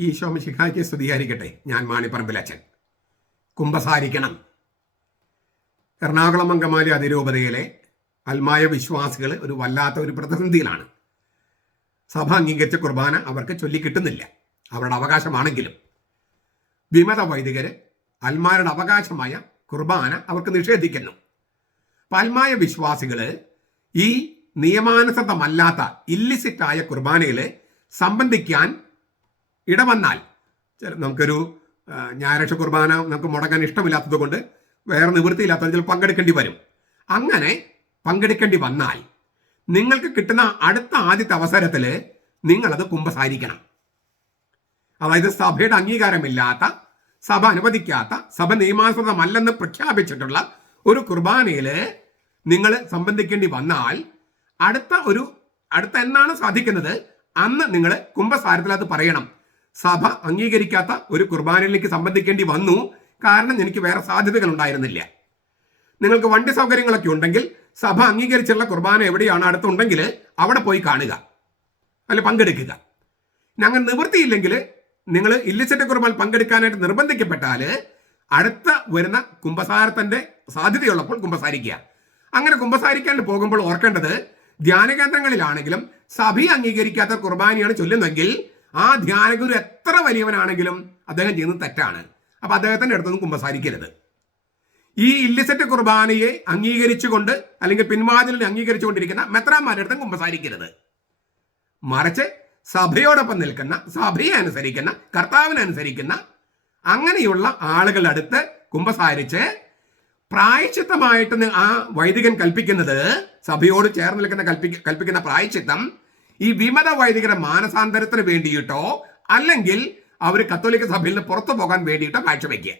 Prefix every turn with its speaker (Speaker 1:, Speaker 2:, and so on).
Speaker 1: ഈശോ മിശിഹായ്ക്ക് സ്തുതിയായിരിക്കട്ടെ. ഞാൻ മാണിപ്പറമ്പിലച്ചൻ കുംഭസാരിക്കണം. എറണാകുളം അങ്കമാലി അതിരൂപതയിലെ അൽമായ വിശ്വാസികൾ ഒരു വല്ലാത്ത ഒരു പ്രതിസന്ധിയിലാണ്. സഭ അംഗീകരിച്ച കുർബാന അവർക്ക് ചൊല്ലിക്കിട്ടുന്നില്ല അവരുടെ അവകാശമാണെങ്കിലും. വിമത വൈദികര് അൽമാരുടെ അവകാശമായ കുർബാന അവർക്ക് നിഷേധിക്കുന്നു. പൽമായ വിശ്വാസികൾ ഈ നിയമാനുസൃതമല്ലാത്ത ഇല്ലിസിറ്റായ കുർബാനയിൽ സംബന്ധിക്കാൻ ഇടവന്നാൽ. ചില നമുക്കൊരു ഞായറാഴ്ച കുർബാന നമുക്ക് മുടങ്ങാൻ ഇഷ്ടമില്ലാത്തത് കൊണ്ട് വേറെ നിവൃത്തിയില്ലാത്തത് ചിലപ്പോൾ പങ്കെടുക്കേണ്ടി വരും. അങ്ങനെ പങ്കെടുക്കേണ്ടി വന്നാൽ നിങ്ങൾക്ക് കിട്ടുന്ന അടുത്ത ആദ്യത്തെ അവസരത്തിൽ നിങ്ങളത് കുമ്പസാരിക്കണം. അതായത് സഭയുടെ അംഗീകാരമില്ലാത്ത സഭ അനുവദിക്കാത്ത സഭ നിയമാനുസൃതമല്ലെന്ന് പ്രഖ്യാപിച്ചിട്ടുള്ള ഒരു കുർബാനയിൽ നിങ്ങൾ സംബന്ധിക്കേണ്ടി വന്നാൽ അടുത്ത ഒരു അടുത്ത എന്നാണ് സാധിക്കുന്നത്? അന്ന് നിങ്ങൾ കുംഭസാരത്തിൽ അത് പറയണം. സഭ അംഗീകരിക്കാത്ത ഒരു കുർബാനയിലേക്ക് സംബന്ധിക്കേണ്ടി വന്നു. കാരണം എനിക്ക് വേറെ സാധ്യതകൾ ഉണ്ടായിരുന്നില്ല. നിങ്ങൾക്ക് വണ്ടി സൗകര്യങ്ങളൊക്കെ ഉണ്ടെങ്കിൽ സഭ അംഗീകരിച്ചുള്ള കുർബാന എവിടെയാണ് അടുത്തുണ്ടെങ്കിൽ അവിടെ പോയി കാണുക. അല്ലെ പങ്കെടുക്കുക. ഞങ്ങൾ നിവൃത്തിയില്ലെങ്കിൽ നിങ്ങൾ ഇല്ലിച്ചറ്റ കുർബാൻ പങ്കെടുക്കാനായിട്ട് നിർബന്ധിക്കപ്പെട്ടാൽ അടുത്ത വരുന്ന കുംഭസാരത്തിന്റെ സാധ്യതയുള്ളപ്പോൾ കുംഭസാരിക്കുക. അങ്ങനെ കുംഭസാരിക്കാൻ പോകുമ്പോൾ ഓർക്കേണ്ടത് ധ്യാനകേന്ദ്രങ്ങളിലാണെങ്കിലും സഭ അംഗീകരിക്കാത്ത കുർബാനയാണ് ചൊല്ലുന്നെങ്കിൽ ആ ധ്യാനഗുരു എത്ര വലിയവനാണെങ്കിലും അദ്ദേഹം ചെയ്യുന്നത് തെറ്റാണ്. അപ്പൊ അദ്ദേഹത്തിന്റെ അടുത്തൊന്നും കുമ്പസാരിക്കരുത്. ഈ ഇല്ലിസറ്റ് കുർബാനയെ അംഗീകരിച്ചുകൊണ്ട് അല്ലെങ്കിൽ പിൻവാതിലിനെ അംഗീകരിച്ചുകൊണ്ടിരിക്കുന്ന മെത്രാന്മാരുടെ അടുത്തും കുമ്പസാരിക്കരുത്. മറിച്ച് സഭയോടൊപ്പം നിൽക്കുന്ന സഭയെ അനുസരിക്കുന്ന കർത്താവിനെ അനുസരിക്കുന്ന അങ്ങനെയുള്ള ആളുകളുടെ അടുത്ത് കുമ്പസാരിച്ച് പ്രായച്ചിത്തമായിട്ട് ആ വൈദികൻ കൽപ്പിക്കുന്നത് സഭയോട് ചേർന്ന് നിൽക്കുന്ന കൽപ്പി കൽപ്പിക്കുന്ന പ്രായച്ചിത്തം ഈ വിമത വൈദികരുടെ മാനസാന്തരത്തിന് വേണ്ടിയിട്ടോ അല്ലെങ്കിൽ അവർ കത്തോലിക്ക സഭയിൽ നിന്ന് പുറത്തു പോകാൻ വേണ്ടിയിട്ടോ കാഴ്ചവെക്കുക